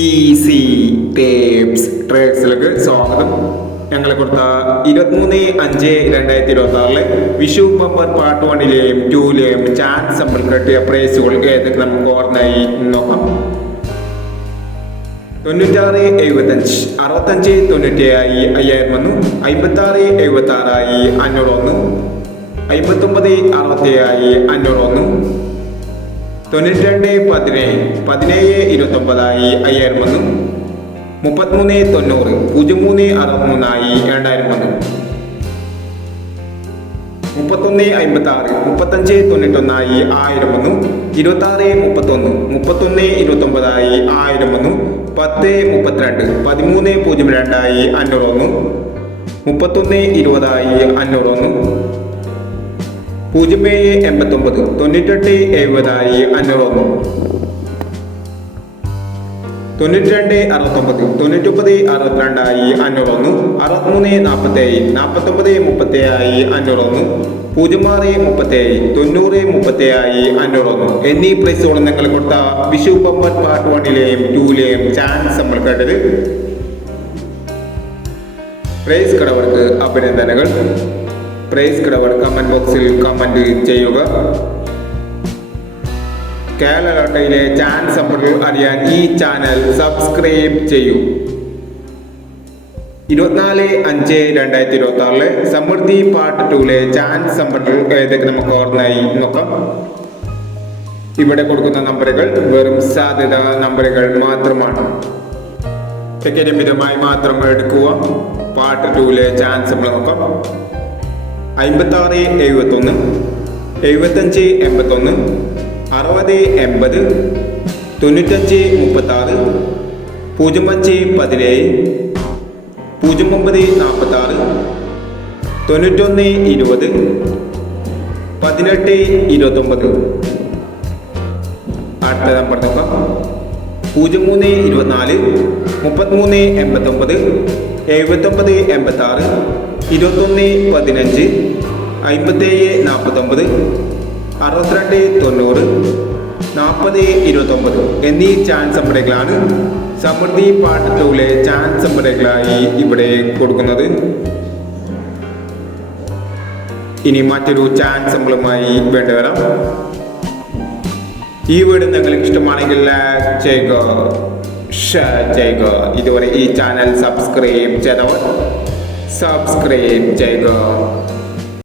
Easy tapes ട്രേഡ്സിലേക്ക് സ്വാഗതം. ഞങ്ങളെ കൊടുത്ത 23/5/2026 വിഷു ബമ്പർ പാർട്ട് 1ലെയും 2ലെയും ചാൻസ് നമ്മൾ കിട്ടിയ പ്രൈസുകൾ ഏതൊക്കെ നമുക്ക് ഓർമ്മയായി നോക്കാം. 96, 75, 65, 97 5000 വന്നു. 56, 76 501, 59, 67 501, 92, 17, 17, 29 5000 വന്നു. 33, 90, 03, 63 2000 വന്നു. 31, 56, 35, 91 1000 വന്നു. 26, 31, 31, 29 1000 വന്നു. 10, 32, 13, 02 500 വന്നു. 31, 20 500 വന്നു. 07, 89, 98, 70 500 വന്നു. 92, 69, 99, 62 500 വന്നു. 63, 47, 49, 37 500 വന്നു. 06, 37, 90, 37 500 വന്നു. എന്നീ പ്രൈസുകൾ നിങ്ങൾ കൊടുത്ത വിഷു ബമ്പർ പാർട്ട് 1ലെയും 2ലെയും ചാൻസ് നമ്മൾ കേട്ടത്. പ്രൈസ് കടവർക്ക് അഭിനന്ദനങ്ങൾ. പ്രൈസ് കടവർ കമന്റ് ബോക്സിൽ കമന്റ് ചെയ്യുക. കേരളയിലെ ചാൻസ് സമ്പർക്കം അറിയാൻ ഈ ചാനൽ സബ്സ്ക്രൈബ് ചെയ്യൂ. 24/5/2026 സമൃദ്ധി പാർട്ട് 2ലെ ചാൻസ് സമ്പർക്കം ഏതൊക്കെ നമുക്ക് ഓർമ്മയായി നോക്കാം. ഇവിടെ കൊടുക്കുന്ന നമ്പറുകൾ വെറും സാധ്യത നമ്പറുകൾ മാത്രമാണ്. ടിക്കറ്റ് മിതമായി മാത്രം എടുക്കുക. പാർട്ട് 2ലെ ചാൻസ് നമ്മൾ നോക്കാം. 56, 71, 75, 81, 60, 80, 95, 36, 05, 17, 09, 46, 91, 20, 18, 29. അടുത്ത നമ്പർ നോക്കാം. 03, 24, 33, 89, 79, 86, 21, 15, 57, 49, 62, 90, 40, 29 എന്നീ ചാൻസ് നമ്പറുകളാണ് സമൃദ്ധി പാർട്ട് 2ലെ ചാൻസ് നമ്പറുകളായി ഇവിടെ കൊടുക്കുന്നത്. ഇനി മറ്റൊരു ചാൻസ് നമ്പറുമായി വേണ്ടി വരാം. ഈ വീഡിയോ നിങ്ങൾക്ക് ഇഷ്ടമാണെങ്കിൽ ലൈക്ക് ചെയ്യുക, ഷെയർ ചെയ്യുക. ഇതുവരെ ഈ ചാനൽ സബ്സ്ക്രൈബ് ചെയ്തവർ സബ്സ്ക്രൈബ് ചെയ്യുക.